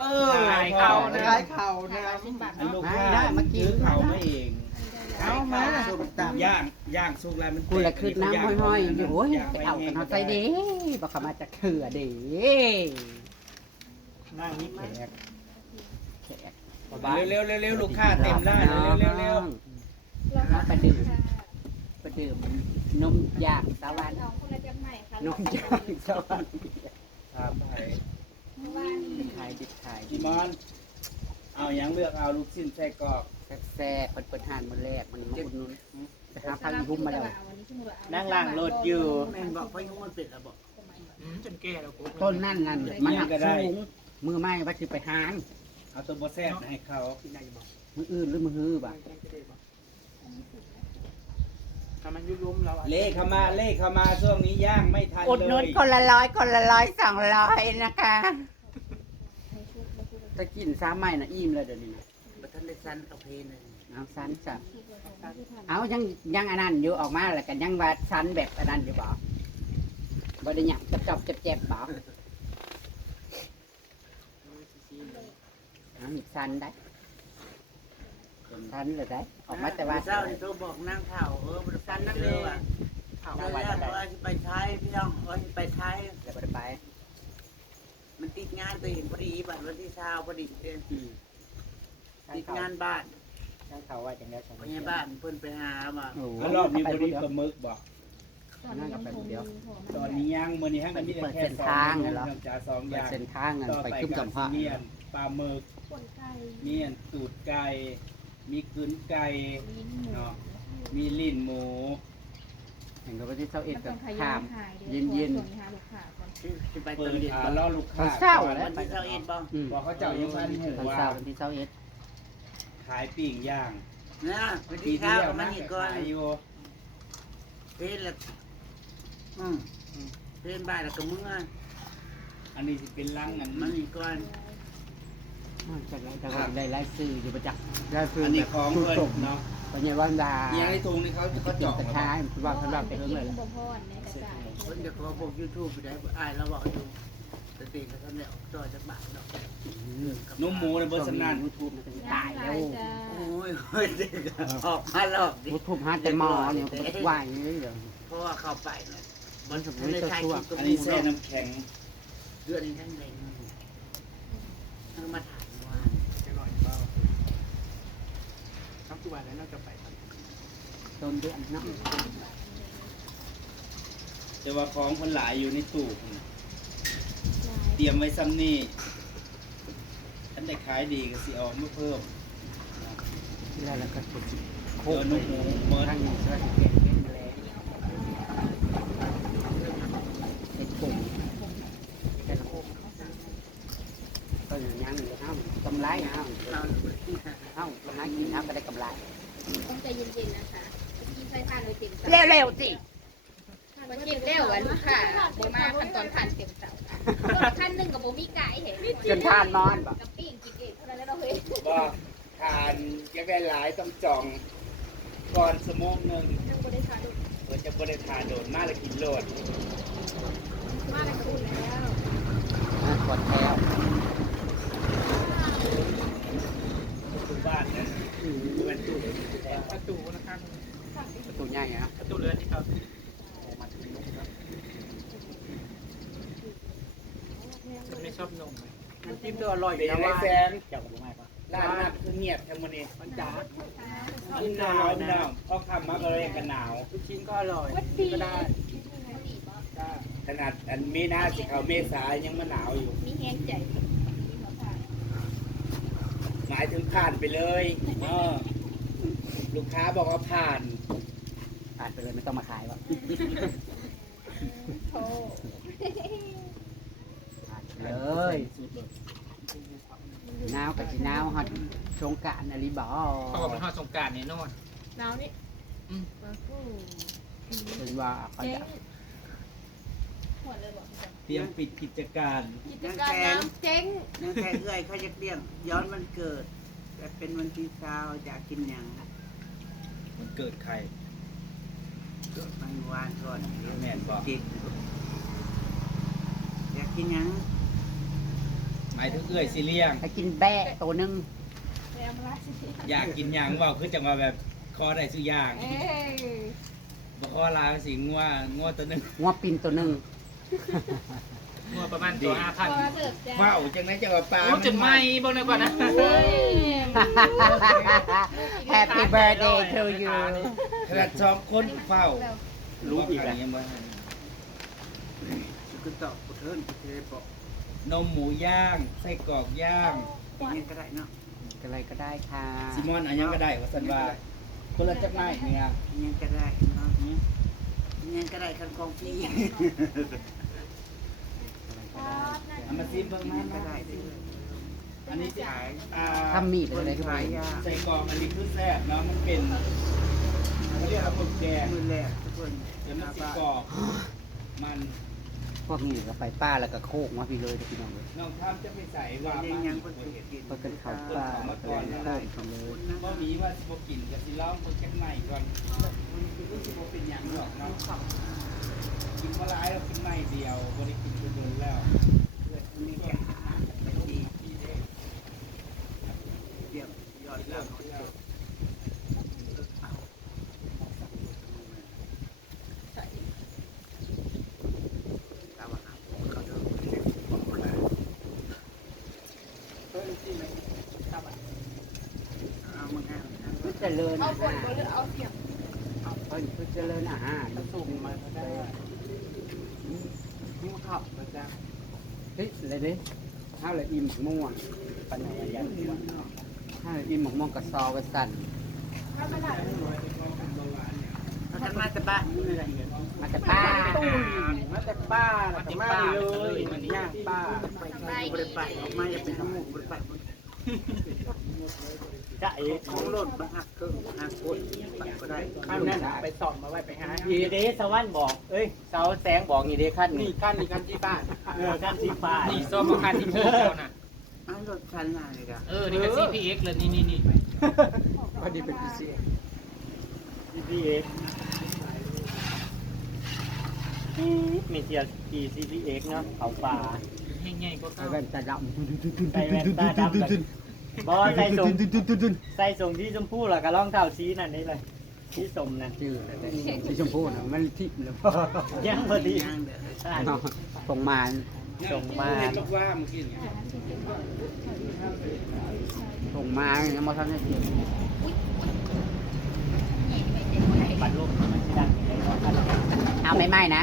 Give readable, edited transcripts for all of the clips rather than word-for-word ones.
ขายเข่านะ ขายเข่านะ อันลูก ไม่ ค้า ได้มากิน ซื้อเข่ามาเอง เอามาส้มตำ ย่างสุกแล้วมัน กูละคืดน้ำห้อยๆอยู่โอ้ย ย่าง ไป ไว้ เอากันเอาใจเด้บอกเขามาจากเถื่อเด้ นั่งนี่แขก แขก เร็วลูกค้าเต็มร้านเร็ว มาประดื่มนมย่างสวรรค์นมย่างสวรรค์ ถามไผ ขายดิบขาย จิมอนเอาหยังเลือกเอาลูกชิ้นไส้กรอก แซ่บๆเปิดทานมื้อแรกมันมาอุดหนุนไปหาพักอีหุ่มมาแล้ว นั่งล่างรถอยู่ แม่นบอกพายุมันเป็นอะบอก จนแก่แล้วกู ต้นนั่นมันหักสูงมือไม้ว่าสิไปหาน เอาตัวบ่แซ่บให้เขา มืออื่นหรือมือฮื้อบ่ะ ถ้ามันยุ่มเรา เล่เข้ามาช่วงนี้ย่างไม่ทัน อุดห เล นุน ย คนละ100คนละ100 200นะคะตะกินซ้ำใหม่นะอิ่มเลยเดี๋ยวนี้นะ บัทันได้ซันเอาเพนเลย เอาสันสับเอายังอันนั้นอยู่ออกมาแล้วกันยังว่าสันแบบอันนั้นอยู่บ่บ่ได้หยังจับเจ็บบ่เอาสันได้สันเลยได้ออกมาแต่ว่า เจ้าที่โทรบอกนั่งเข่าบัทันนั่งเร็วอ่ะเข่าว่าจะไปใช้พี่น้องว่าจะไปใช้ เดี๋ยวบ่ได้ไป มันติดงานตัวเองพอดีบัตรวันที่เช้าพอดีติดงานบ้าน ตั้งเขาว่าจังได๋ พยาบ้านเพิ่นไปหามา โอ้ แล้วรอบนี้บริปลาหมึกบอก นั่งกับไปเดียว ตอนนี้ยังมื้อนี้ฮะก็มีแต่แค่ เปิดเส้นทางเหรอ จ่าสองอ เปิด ย่าง เส้นทางกันไปขึ้นกับพระ เมียนปลาหมึกเมียนตูดไก่มีกลืนไก่เนาะมีลิ้นหมู เห็นกับว่าที่21กับ ข้า ข้าม เย็น เย็น จะไป เปิ ตอน ด เย็น ขาล่อลูกค้า เศร้า ก่อน แล้ว วันที่เช้าเอ็ดบ้าง บอกเขาเจ้ายังพันหู ตอน ว่า เช้าวันที่21 ขายปีกย่าง นะวัน ปี ที่ ที่ เช้า แล้ว มั นะ นอีก ก็ ก่อน ขายอยู่ เพนละเพนบ้านแล้วก็มึงอ่ะ อันนี้สิเป็นลังอัน มันอีกก่อน จากไรจากไรไล่ซื้ออยู่ประจักษ์ไล่ซื้อ อันนี้ แบบ ของ ตู้ เพิ่น ตก เนาะ ปัญญาวันดา อย่างในถุงนี่เขา ก็ เจาะ กระชายว่าสำหรับเป็นเรื่องเลย เพิ่นจะขอบอกยูทูบไปได้อ้ายเราบอกอยู่แต่ตีเขาทำเนี่ยต่อจากบ้านเนาะ นุ่มหมูในเบอร์สำนัน ยูทูบมันจะตายแล้ว โอ้ยเฮ้ยเด็กออกมาหลอกดิ ยูทูบหาแต่หมอเนี่ยไหวเลยเดี๋ยว เพราะว่าเข้าไปเนี่ยมัน สมมุ ไม่ ติ ได้ใช้ ชั่ว กินกับ อัน หมู นี้แช่ เนาะ น้ำแข็ง เดือนนี้ทั้งเลยเอามาถ่ายว่า จะหน่อยเบาครับทุกวันแล้วน่าจะไปครับ ต้นเดือนเนาะ แต่ว่าของคนหลายอยู่ในตู้พุ่นเตรียมไว้ซ้ำนี่อันได้ขายดีก็สิเอามาเพิ่ม แล้วก็สุดโค เออนุ่มหมูเมิร์ด ทั้งนี้ก็จะเป็นเป็นแรงเป็นผงแต่ละพวกก็อย่างนี้เลยเอากำไรเอา เรา เอากำไรกินเอาก็ได้กำไร ต้องใจเย็นๆนะคะกินไฟทานโดยเต็ม เร็วๆสิ มันกินเร็วอ่ะลูกค้าบ่มาขั้นตอนผ่านเต็มเตาขั้นหนึ่งกับโบมีไก่เห็น จนทานนอนบ่ กับปิ้งกินเองเท่านั้นแล้วเราเฮ้ย บอกทานแกได้หลายต้องจองก่อนสมงหนึ่ง ยังบ่ได้ทานดู เพื่อจะบริทานโดนมากเลยกินโลด มาแล้วคุณแล้ว กดแล้ว ทุกบ้านนะเป็นตู้ ประตูนะครับ ประตูใหญ่นะ ประตูเรือนที่เขา ไม่ชอบนม น้ำจิ้มก็อร่อย เป็น นะ ยังไง ว่า แซงจับกับผมไหมปะร้านนักคือเงียบทั้งวันนี้ มันจ๋า มันหนาวหนาวพอคำมาก็เลยกันหนาว ลูกชิ้นก็อร่อย วัดดี ก็ได้ ขนาดอันมีนาสิเขาเมษายังมาหนาวอยู่ มีแห้งใจ หมายถึงผ่านไปเลยลูกค้าบอกว่าผ่าน ผ่านไปเลยไม่ต้องมาขายวะ โธ่ เลยหนาวกับสีหนาวฮอดสงกรานต์อะไรบ่ เขาบอกเป็นทอดสงการเนี่ยนอน หนาวนี่ เป็นว่าเขา เจ๊ง จะ หัวเลยบอก เตรียมปิดกิจการ กิจการน้ำเจ๊ง นั่งแค่เอื้อยเขาจะเลี้ยงย้อนมันเกิด แต่เป็นวันที่เช้าอยากกินอย่าง มันเกิดใคร เกิดมันวานก่อน แม่นบอก จิกอยากกินอย่าง หมายถึงเอื้อยสิเลี้ยง ให้กินแบะตัวหนึง อยากกินหยังเว่าคือจังว่าแบบคอได้สุอย่าง เอ้ย บ่คอลาสิงัวตัวหนึง งัวปินตัวหนึง งัวประมาณตัว พอเสิร์ฟจ้า เว้าจังได๋จังว่าปลา 5,000โอ้จนไหม้บ่เลยก่อนนะ เฮ้ย Happy birthday to you ขนาดสองคนเฝ้า รู้อีกแล้ว ยังบ่ทัน คือตอบบ่เทินเทปอก นมหมูย่างไส้กรอกย่าง กินก็ได้เนาะ อะไรก็ได้ค่ะ ซิมอนอันยังก็ได้ว่าซั่นว่าคนละจักไม้เนี่ย ยังก็ได้เนาะยังก็ได้คันของพี่ เอามาซิมเบิ่งมา ก็ได้ดิ อันนี้สิอ่า ทำมีดอะไรก็ ขา ได้ ยยา ไส้กรอกอันนี้คือแซ่บเนาะมันเป็นเขาเรียกว่าหมึกแดง มือแรกทุกคน เดี๋ยวมันสิกรอบมัน พวกนี้ก็ไปป้าแล้วก็โคกมาพี่เลยเด้อพี่น้องเลย น้องทำจะไปใส่ว่า ยั มาง ยัง บ่ คน เห็น กิน เพิ่นเข้าป้าแล้วก็โคกกันเลย บ่มีว่าสิบ่กินก็สิลองเบิ่งจักหน่อยก่อนคือสิบ่เป็นหยังหรอกเนาะกินบ่หลายแล้วกินไม่เดียวบ่ได้กินโดนๆแล้ว มีแก่ดีเดี๋ยวยอดแล้วเอามึงอ่ะ เพิ่นเจริญ เอา อา บ หาน ร บ่หรือเอาเสียง เพิ่นเจริญอาหาร สุ่มมาก็ได้หูขับมาจ้ะ เฮ้ยอะไรเด้ข้าวละอิ่มหมกม่วง ปัญญาอย่างนี้ ข้าวละอิ่มหมกม่วงกับซอกับสั่น เอากันมาแต่บ้านมืออะไร มาจากป้า มาจากป้าแล้วก็มาเลยมันย่างป้า บริปัดออกมาจะเป็นน้ำมูกบริปัด จะเอ๋ ของหล่นมาหักครึ่งหักคนปัดก็ได้ ข้าวนั่นไปสอบมาไว้ไปหา ยีเดสวรรค์บอก เอ้ยเสาแสงบอกยีเดขั้น นี่ นี่ ขั้นนี่ขั้นที่บ้าน ขั้นสีฟ้า นี่ซ่อมมาคันที่โพกเจ้าน่ะ อ้าวรถคันหน้าเลยจ้ะ นี่ก็ CPX เลยนี่ พอดีเป็นพิเศษ CPX มีเสียกี่ CPX เนาะเขาป่า ให้ง่ายกว่า เอา เก่า แว่นตาดำ ใส่แว่นตาดำเลยบอใส่ส่งใส่ส่งที่ชมพูแล้วก็รองเท้าสีนั่นนี่เลยสีสมนั่น ชื่อสีชมพูนะมันทิพย์เลย ยังพอดี ย่างเด้อ ใช่ ส่งมา ส่งมา เห็นบอกว่าเมื่อกี้เนี่ย ส่งมายังมาทำให้กิน ปัดลมมันจะดัง เอาไม่ไหม้นะ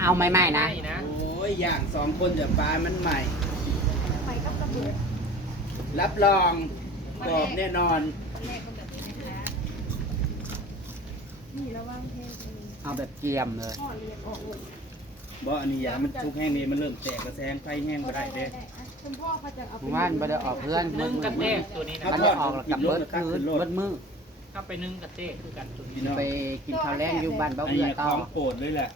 เอาไม่ไหม้นะ ได้นะ โอ้ยอย่างสองคนจะปลามันใหม่ ไปกับกระเบือ รับรองกรอบแน่นอน คนแรกก็แบบนี้นะคะนี่ระวังเพลง เอาแบบเกรียมเลย พ่อเรียนออกเลย บ่อันนี้อย่ามันทุกแห้งนี่มันเริ่มแตกกระแสงไฟแห้งบ่ได้เด้ คุณพ่อเขาจะเอาไป ว่านบ่ได้ออกเพื่อน นึ่งกระเตกตัวนี้นะ มันได้ออกกับเบิดคืนเบิดมือ ถ้าไปนึ่งกระเตกคือกันตัวนี้ พี่น้อง ไปกินข้าวแรงอยู่บ้าน อั เบ้าน เอื นี้ อ ข ต่อ องโปรดเลยแหละ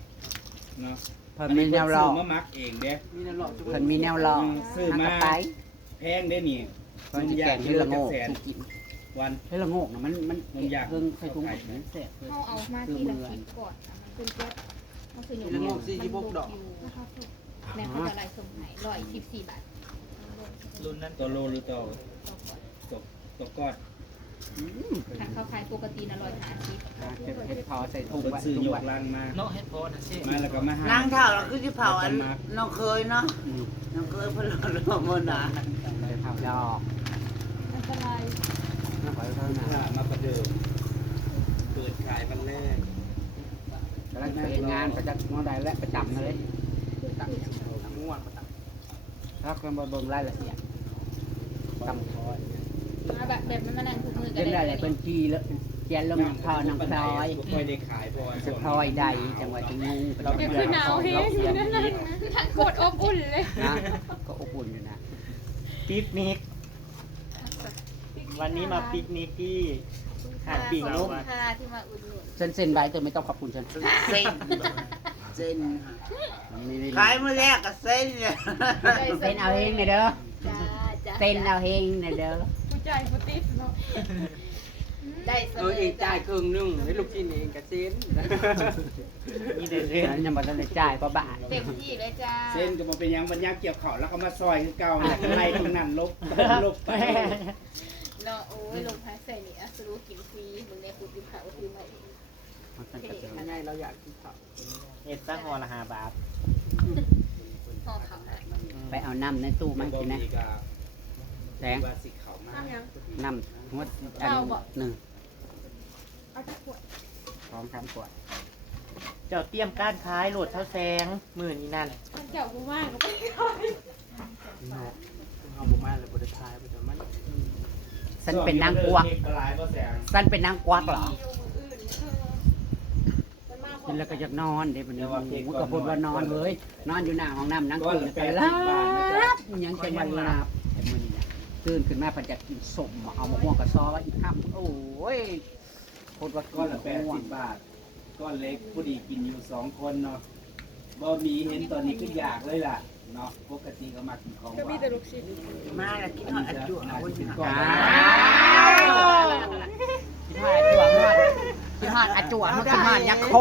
เนาะ เพิ่นมีแนวรอ ซื้มามักเองเด้ มีน้ำหลอดจุ๊บ เพิ่นมีแนวรอ ซื้อมา ไป แพงเด้นี่ เพิ่นสิแกงที่ละโงกถูกกิน วัน ให้ละโงกนะมัน มันอยาก เพิ่งใส่ถุงมันแซ่บเลย เขาเอามาที่ละคลิปก่อนนะมันเป็นแก๊สเขาซื้อหนุ่มนะคะแม่เขาจะไล่ส่งให้114 บาท รุ่นนั้น ตัวโลหรือตัวตัวก้อน ทางเขาขายปกตินะ150 เฮ็ดพอใส่ถุง เพิ่น ไว้ ซื้อ ถุง ยก ไว้ ลังมา เนาะเฮ็ดพอนะเช่ มาแล้วก็มาหา ล้างเท้าเราคือจะเผาอันน้องเคยเนาะ อืม น้องเคยเพนเราโมนา ใส่ข้าวดอก อันตราย น้ำหอยเท่านั้น ถ้ามาประเดิมเปิดขายวันแรก กำลังไปงานประจักษ์มอได้และประจำเลย ม่วนมาตัก แล้วก็มาเบิ่งรายละเอียดตำ แบบมันมาแรงถูกมือกั เป็นอะไรเป็นจีแล้วเขียนลงน้ำพอน้ำพลอย บ่ค่อยได้ขายพอ จะพลอยใดจังหวัดจังงูเป็น เดี๋ยวคือหนาวเฮ้ยอยู่นั่นน่ะทั้งโคตรอบอุ่นเลย นะก็อบอุ่นอยู่นะ ปิกนิก วันนี้มาปิกนิกที่หาดปีกนก ค่ะที่มาอุ่น เส้นใบเติมไม่ต้องขอบคุณฉัน เส้นเส้น มีไม่ ขายมือแรกกับเส้นเนี่ย เส้นเอาเองเนี่ยเด้อ จ้าจ้า เส้นเอาเองเนี่ยเด้อ ผู้ใจผู้ติดเนาะ ได้เสมอ เองจ่ายครึ่งนึงให้ลูกชิ้นเองก็เซ็น นี่เด็ดเลย ฉันยังบ่ทันได้จ่ายเพราะบาท เต็มที่เลยจ้า เส้นก็บ่เป็นหยังบรรยากเกี่ยวข้าวแล้วก็มาซอยคือเก่าแล้วก็ไล่ตรงนั้นลบไป เนาะโอ้ยลงท้ายใส่นี่สรู้กินฟรีมึงในกูกินข้าวคือไม่ ง่ายเราอยากกินข้าว เอ็ดตั้งหัวละ5 บาท ห่อข้าว ไปเอาน้ำในตู้มากินนะ แสง ว่าสิเข้ามา น้ำงดอันหนึ่ง เอาตะขวด 2-3 ขวด เจ้าเตรียมการขายโหลดเท่าแสงมื้อนี้นั่น มันเจ้ากูมากก็ไม่ได้ เอาบ่มาเลยบ่ได้ทายบ่ได้มัน ฉันเป็นนางกวัก หลายบ่แสง ฉันเป็นนางกวักเหรอกินแล้วก็อยากนอนเดี๋ยวมันกูก็พูดว่านอนเลยนอนอยู่หน้าห้องน้ำนั่งคุยกันแล้วยังจะวันลาบแต่มื้อนี้ตื่นขึ้นมาเพิ่นจะกินสมเอามะม่วงกับซอไว้อีกค่ำโอ้ยพูดว่า ก้อนละ80 บาทก้อนเล็กผู้ดีกินอยู่2 คนเนาะบ่มีเห็นตอนนี้ก็อยากเลยล่ะเนาะปกติก็มากินของหวาน มาแล้วกินหอดอัดจุ่มเอาไว้กินหอด กินฮอดอาจวดกินฮอดยักษ์โค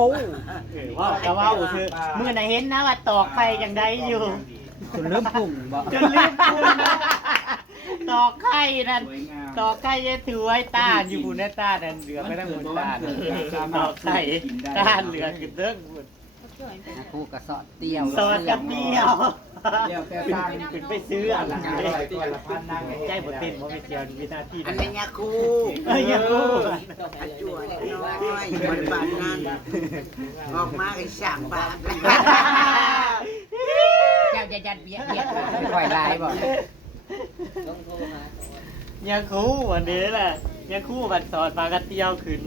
ว่าแต่ว่าคือมื้อน่ะเห็นนะว่าตอกไฟจังไดอยู่ จนเริ่มปุ่งบ่ จนลืมพูดนะตอกไข่นั่น สวยงาม ตอกไข่จะถือไว้ต้านอยู่บุญต้านนั่นเหลือไม่ต้องบุญต้านตอกไข่ต้านเหลือคือเรื่องบุญ คู่กระสอดเตี้ยว สอดกับเดียว เดี๋ยวแต่ เป็น สร้าง เป็นไปซื้ออะไร อร่อยก้อนละพันนั่ง ใจบทเต้นว่าไม่เกี่ยววินาที อันนี้ยาคู อย่ารู้ อัดจุ่มน้อยบริบาลนั้นออกมาไอ้ช่างบาท เจ้าจะยัดเบียดปล่อยลายบ่ อย่าคู่วันนี้แหละอย่าคู่บัดสอดปลากระเตียวขึ้น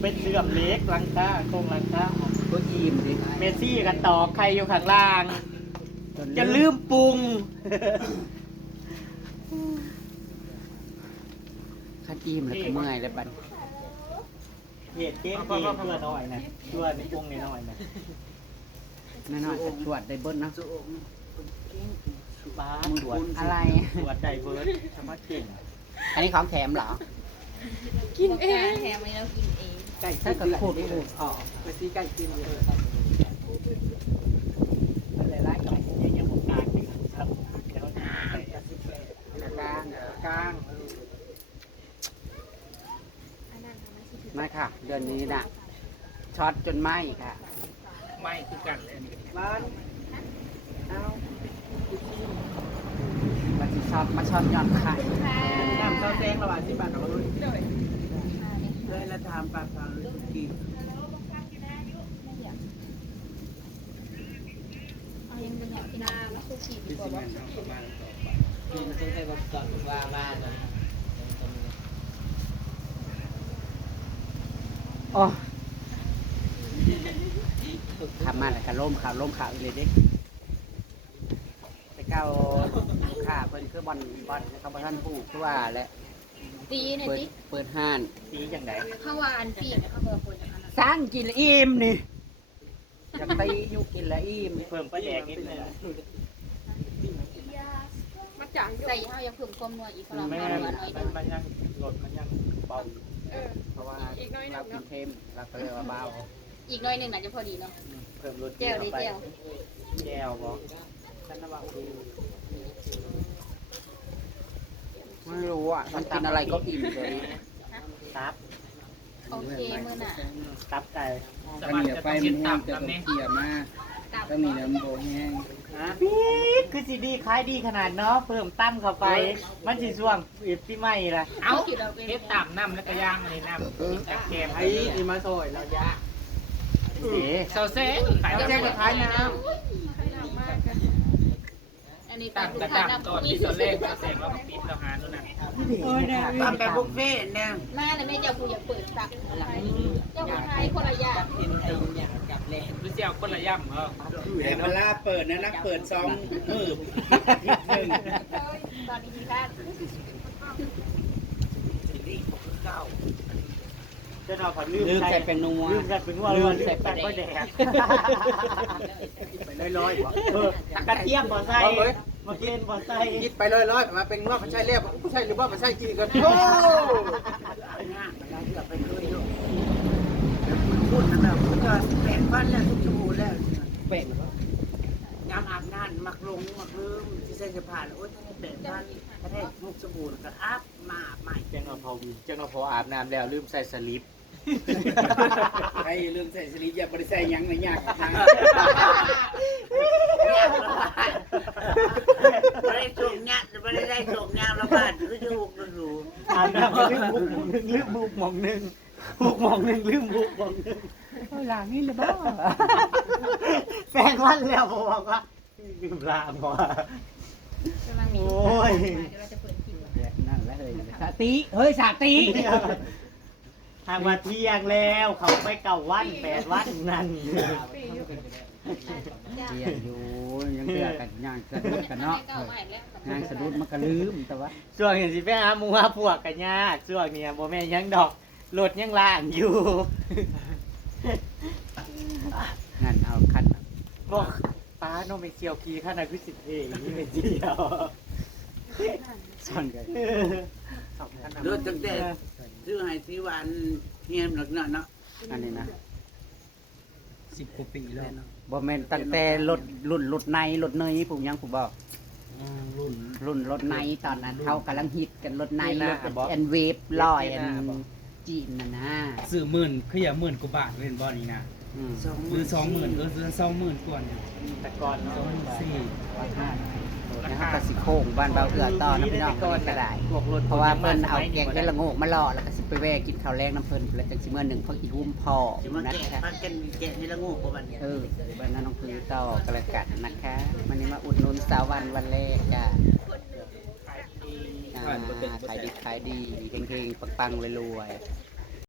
ไปเสื่อมเล็กลังคาโค้งลังคา ก็อิ่มดิ เมซี่กันตอกไข่อยู่ข้างล่างจะลืมปรุง ขันอิ่มแล้วก็เมื่อยแล้วบัด เหยียดเก้งเก้งตัวน้อยนะตัวในปรุงน้อยนะ น้อยๆจะชวดได้เบิ้ลนะ บ้าสวด อะไร สวดใจเบิร์ดธรรมะเก่ง อันนี้ของแถมเหรอ กินเองแถมไม่แล้วกินเอง ไก่ ถ้า ซื้อ เกิดขูดออก ไปซื้อไก่กินเลย อะไรไล่ก่อน ยังบอกการอยู่ครับ กลางกลางไม่ค่ะ เดือนนี้น่ะช็อตจนไหม้ค่ะ ไม่คือกันเลย ร้านเอา มันจะช็อตมาช็อตยอดไข่ น้ำเต้าแซงระหว่าง10 บาทกับรุ่น เลยละทำปลาฟังลูกกิน เอายังเป็นอย่างที่น้ำแล้วคือฉีดดีกว่าบ่ โอ้ทำมาแล้วก็ล่มข่าวเลยดิไปเก้าข่าเพิ่นคือบอลเขาบ่ท่านผู้คือว่าและ ตีเนี่ย เปิด ติ เปิดห้าน สีอย่างไร เขาว่าอันปีเนี่ยเขาบอกคนอย่างนั้น สร้างกินแล้วอิ่มนี่อยากตีอยู่กินแล้วอิ่ม เพิ่มปลาแดกนิดนึง ใส่เขายังเพิ่มความนัวอีกเพราะเรา แม่ ไม่นัวน้อยเดียว มันยังรสมันยังเบา เพราะว่าเรากินเค็มเราก็เลยว่าเบา อีกน้อยหนึ่งน่าจะพอดีเนาะ เพิ่มรส แจ่วดิแจ่ว แจ่วบ่ ฉันระวังดู ไม่รู้อ่ะมันกินอะไรก็อิ่มเลย ตับ โอเคเมื่อน่ะ ตับไก่ สมัครจะต้องยึดต่ำตำนี้ เกี่ยมาก กับ ต้องมีน้ำโบแห้ง ปี๊ดคือสิดีขายดีขนาดเนาะเพิ่มตั้มเข้าไป มันสิช่วงพี่ใหม่ละ เอาเฮ็ดตามน้ำแล้วก็ย่างอันนี้น้ำจับแกม ไอ้นี่มาซอยเรายะ เอ๋ เซาเซ่ขาย แจ้งกระทายน้ อันนี้ ตามกระดับตอนที่ตอนแรกเซาเซ่เราปิดเราหาตัวนั้น ทำแบบบุฟเฟ่ต์เนี่ย มาแล้วแม่เจ้ากูอยากเปิดสักเจ้าผู้ชายคนละอย่าง หรือเสี่ยวคนละย่ำเหรอ แต่เวลาเปิดนะนักเปิด2 มืออาทิตย์หนึ่ง ตอนนี้ที่บ้าน จะนอนผัดลืม ลืมใส่เป็นนัว ลืมใส่เป็นว่าลืมใส่ปลาแดก ำไปร้อยๆบ่ กระเทียมบ่ใส่ มาเล่นบ่ใส่ คิดไปร้อยๆมาเป็นว่ามันใช่เรียบผู้ใช่หรือว่ามันใช่จริงกันโอ้ ง่ายมันเลือกไปเคยอยู่มันพูดนะแบบมันก็แปลงฟันแล้วทุกชั่วโมงแล้ว เป่ง ยามอาบน้ำมักลงมักลืมที่ใส่จะผ่านโอ๊ยถ้าแปลงฟันถ้าได้มุกสบู่ก็อาบมาใหม่ จังเอาพออาบน้ำแล้วลืมใส่สลิป ให้ลืมใส่สลิปอย่าบ่ได้ใส่หยังในยากนะ ไม่ได้ส่งเงี้ยไม่ได้ส่งเงี้ยแล้วบ้านก็จะหุกกันรู้ อาบน้ำลืมบุกหนึ่งลืมบุกหมองหนึ่งบุกหมองหนึ่งลืมบุกหมองหนึ่ง หลังนี่เลยบ้า แฟนวันแล้วบอกว่าลืมลาหมอก ำลังมี โอ้ย เดี๋ยวเราจะเปิดคลิป นั่นแหละเลยสาติเฮ้ยสาติ ทางมาเที่ยงแล้วเขาไปเก่าวัน8 วันนั่น เรียนอยู่ยังเตือกันย่างสะดุดกันเนาะย่างสะดุดมันก็ลืมแต่ว่า ช่วงเห็นสิไปหาหมูหาพวกกันยากช่วงนี้บ่แม่นยังดอกรถยังล่างอยู่ งั้นเอาคัน บอกป้าน้องไปเที่ยวขี่ขนาดคือสิบเองนี่ไปเที่ยว ซ่อนกัน รถตั้งแต่ซื้อให้ซื้อวันเงียบหนักหนาเนาะ อันนี้นะ 10 กว่าปีแล้ว บ่แม่นตั้งแต่รถรุ่นรถในรถเนยผูกยังผูกบอก รุ่น รถในตอนนั้นเขากำลังฮิตกันรถในรถแอนเวฟลอยอันจีนน่ะนะ ซื้อหมื่นคืออย่าหมื่นกว่าบาทเล่นบ่นี่นะ อืม หรือ20,000ซื้อ20,000ก่อนเนี่ย แต่ก่อนเนาะ 4 ราคานะครับกสิโค้งบ้านเบาเอือต่อน้ำพี่น้องก็ได้ พวกรถ เพราะว่าเพิ่นเอาแกงเฮ็ดละโงกมาล่อแล้วก็สิไปแวะกินข้าวแรงน้ำเพิ่นแล้วจังสิมื้อหนึ่งเพิ่นอีหุ้มพ่อ จะมา นะ แกะ คะ พักกันแกะให้ละงูกว่าวันเนี้ย บ้านนั้นน้องคือต่อกันละกันนะคะวันนี้มาอุดหนุนสาววันแรกจ้ะขายดีขายดีเฮงๆปังๆรวยๆ